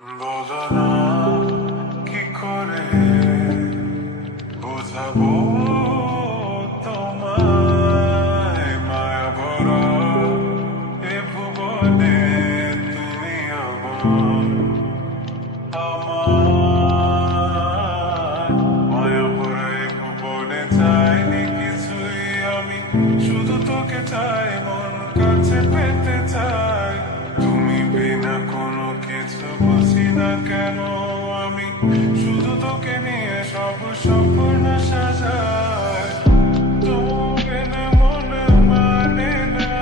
বলো না কি করে বোঝাবো তোমায়, মায়া ভরা এ ভুবনে তুমি আমার, আমার মায়া ভরা এ ভুবনে চাইনি কিছুই আমি, শুধু তোকে চাই, মন কাছে পেতে চাই। তুমি বিনা কোনো কিছু বুঝি না কেন আমি, শুধু তোকে নিয়ে সব স্বপ্ন সাজাই। তুমি বিনা মনে মানে না,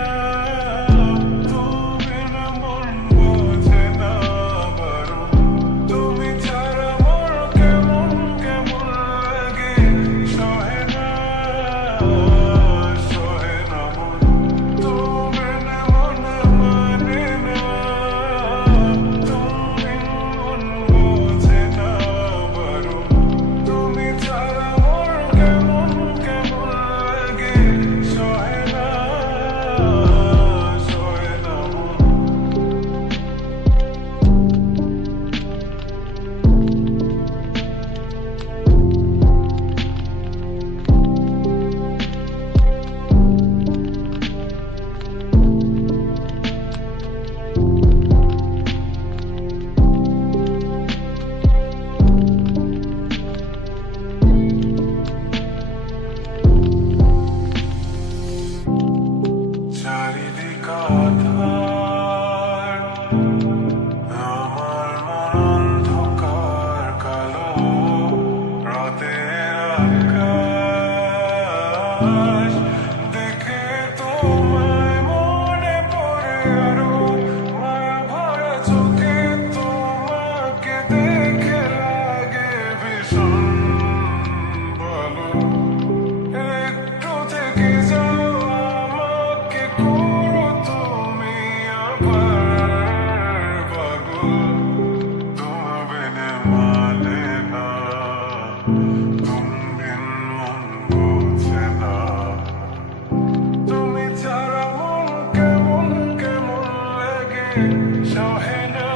তুমি বিনা মন বোঝে না বারো। তুমি ছাড়া মোর কেমন কেমন লাগে, সহে না, সহে না মন। তুমি বিনা মনে মানে না, তুমি মন বোঝে না বারো। তুমি ছাড়া মোর কেমন কেমন লাগে, সহে না, সহে না মন। চারিদিক আঁধার, আমার মন অন্ধকার কালো, রাতের আকাশ দেখে তোমায় মনে পড়ে আরো, মায়া ভরা চোখে তোমাকে দেখে লাগে ভীষণ ভালো। একটু থেকে যাও, আমাকে করো তুমি আবার পাগল। তুমি বিনে মানে না, তুমি বিন মন বোঝে না। তুমি ছাড়া মন কেমন কেমন লাগে, সহে না,